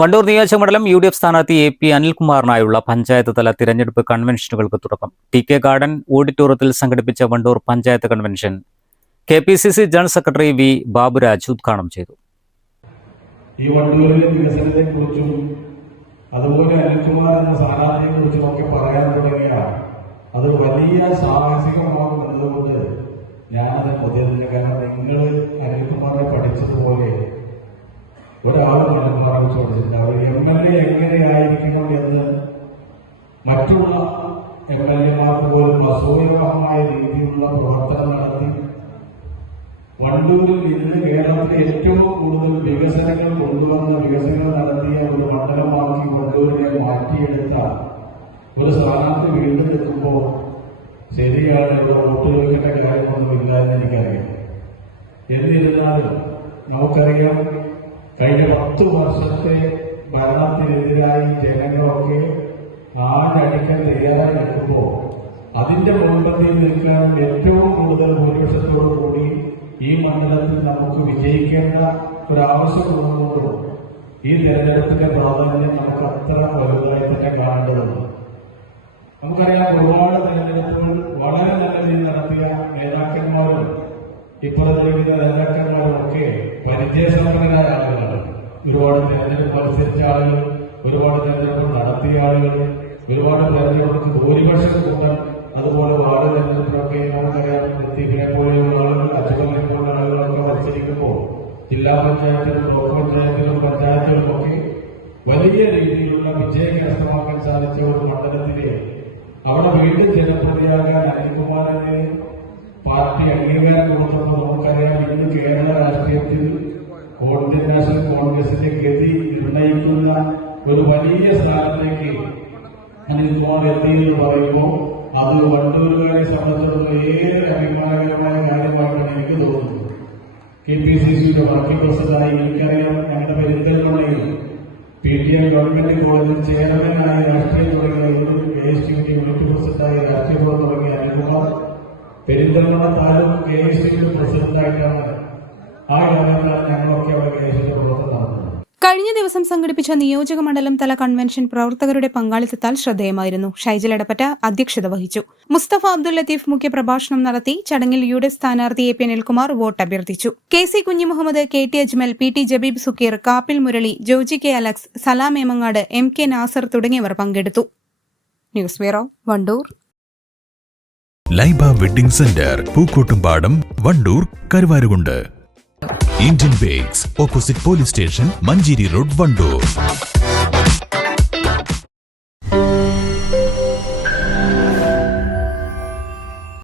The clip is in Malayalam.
വണ്ടൂർ നിയോജകമണ്ഡലം UDF സ്ഥാനാർത്ഥി AP അനിൽകുമാറിനായുള്ള പഞ്ചായത്ത് തല തിരഞ്ഞെടുപ്പ് കൺവെൻഷനുകൾക്ക് തുടക്കം. TK ഗാർഡൻ ഓഡിറ്റോറിയത്തിൽ സംഘടിപ്പിച്ച Wandoor panchayat convention KPCC general secretary V. Baburaj ഉദ്ഘാടനം ചെയ്തു. ഈ വണ്ടൂരിലെ വികസനത്തെക്കുറിച്ചും അതുപോലെ അനിൽകുമാർ എന്ന സ്ഥാനാർത്ഥിയെക്കുറിച്ചും ഒക്കെ പറയാൻ തുടങ്ങിയാൽ അത് വലിയ സാഹസികമാകും എന്നതുകൊണ്ട് ഞാനത് പൊതുവെ കാരണം നിങ്ങൾ അനിൽകുമാറെ പഠിച്ചതുപോലെ ഒരാളും അനിൽകുമാറെ വെച്ച് പഠിച്ചിട്ടുണ്ട്. അവർ MLA എങ്ങനെയായിരിക്കണം എന്ന് മറ്റുള്ള MLA-മാർക്ക് പോലും അസൂയകരമായ രീതിയിലുള്ള പ്രവർത്തനം നടത്തി വണ്ടൂരിൽ ഇന്ന് കേരളത്തിലെ ഏറ്റവും കൂടുതൽ വികസനങ്ങൾ കൊണ്ടുവന്ന വികസനങ്ങൾ നടത്തിയ ഒരു മണ്ഡലമാക്കി വണ്ടൂരിനെ മാറ്റിയെടുത്ത ഒരു സ്ഥാനാർത്ഥി വീണ്ടും എത്തുമ്പോൾ ശരിയാണ്, ഇവിടെ വോട്ടുകൾക്കിന്റെ കാര്യമൊന്നുമില്ല എന്ന് എനിക്കറിയാം. എന്നിരുന്നാലും നമുക്കറിയാം, കഴിഞ്ഞ 10 വർഷത്തെ ഭരണത്തിനെതിരായി ജനങ്ങളൊക്കെ ആഞ്ഞടിക്കാൻ തയ്യാറായി നിൽക്കുമ്പോൾ അതിന്റെ മുൻപന്തിയിൽ നിൽക്കാൻ ഏറ്റവും കൂടുതൽ ഭൂരിപക്ഷത്തോടു കൂടി ഈ മണ്ഡലത്തിൽ നമുക്ക് വിജയിക്കേണ്ട ഒരാവശ്യമുള്ളതുകൊണ്ടും ഈ തെരഞ്ഞെടുപ്പിന്റെ പ്രാധാന്യം നമുക്ക് അത്ര വലുതായി തന്നെ കാണേണ്ടതുണ്ട്. നമുക്കറിയാം, ഒരുപാട് തെരഞ്ഞെടുപ്പുകൾ വളരെ നല്ല രീതിയിൽ നടത്തിയ നേതാക്കന്മാരും ഇപ്പോഴത്തെ നേതാക്കന്മാരും ഒക്കെ പരിചയസമ്പന്നരായ ആളുകളാണ്. ഒരുപാട് തെരഞ്ഞെടുപ്പ് മത്സരിച്ച ആളുകൾ, ഒരുപാട് തെരഞ്ഞെടുപ്പ് നടത്തിയ ആളുകൾ, ഒരുപാട് തെരഞ്ഞെടുപ്പ് ഭൂരിപക്ഷം കൂട്ടാൻ, അതുപോലെ വാർഡ് തെരഞ്ഞെടുപ്പിലൊക്കെ നമുക്കറിയാം ലത്തീഫിനെ പോലെയുള്ള ആളുകൾ, അച്യുതനെ പോലുള്ള ആളുകളൊക്കെ മത്സരിക്കുമ്പോൾ ജില്ലാ പഞ്ചായത്തിലും ബ്ലോക്ക് പഞ്ചായത്തിലും പഞ്ചായത്തുകളുമൊക്കെ വലിയ രീതിയിലുള്ള വിജയം കരസ്ഥമാക്കാൻ സാധിച്ച ഒരു മണ്ഡലത്തിലെ അവിടെ വീണ്ടും ജനപ്രതിയാകാൻ അനിൽകുമാറിന് പാർട്ടി അംഗീകാരം കൊടുത്തപ്പോൾ നമുക്കറിയാം, ഇന്ന് കേരള രാഷ്ട്രീയത്തിൽ ഇന്ത്യൻ നാഷണൽ കോൺഗ്രസിന്റെ ഗതി നിർണയിക്കുന്ന ഒരു വലിയ സ്ഥാനത്തേക്ക് അനിൽകുമാർ എത്തിയെന്ന് പറയുമ്പോൾ അത് വണ്ടൂരുകാരെ സംബന്ധിച്ചിടത്തോളം ഏറെ അഭിമാനകരമായ കാര്യമായിട്ടാണ് എനിക്ക് തോന്നുന്നത്. KPCC-യുടെ വർക്കിംഗ് പ്രസിഡന്റായി എനിക്കറിയാം, ഞങ്ങളുടെ പെരിന്തൽമണ്ണയിൽ PTM ഗവൺമെന്റ് കോളേജിൽ ചെയർമാനായ രാഷ്ട്രീയം തുടങ്ങിയ KSTU യൂണിറ്റ് പ്രസിഡന്റായി രാഷ്ട്രീയം തുടങ്ങിയ അനിൽകുമാർ പെരിന്തൽമണ്ണ താലൂക്ക് KSTU പ്രസിഡന്റായിട്ടാണ് ആ കാലത്താണ് ഞങ്ങളൊക്കെ അവിടെ KSTU പ്രവർത്തനം നടത്തുന്നത്. കഴിഞ്ഞ ദിവസം സംഘടിപ്പിച്ച നിയോജക മണ്ഡലം തല കൺവെൻഷൻ പ്രവർത്തകരുടെ പങ്കാളിത്തത്താൽ ശ്രദ്ധേയമായിരുന്നു. ഷൈജൽ എടപ്പറ്റ അധ്യക്ഷത വഹിച്ചു. മുസ്തഫ അബ്ദുൽ ലത്തീഫ് മുഖ്യപ്രഭാഷണം നടത്തി. ചടങ്ങിൽ UDF സ്ഥാനാർത്ഥി AP അനിൽകുമാർ വോട്ട് അഭ്യർത്ഥിച്ചു. KC Kunhimuhammad, KT Ajmal, PT Jabeeb Sukkeer, Kappil Murali, Joji K Alex, Salam Emangad, MK Nasar തുടങ്ങിയവർ പങ്കെടുത്തു. News bureau, Wandoor. Laiba wedding centre, Pookkottumpadam, Wandoor, Karuvarakundu. Indian bakes, opposite police station, Manjeri road, Wandoor.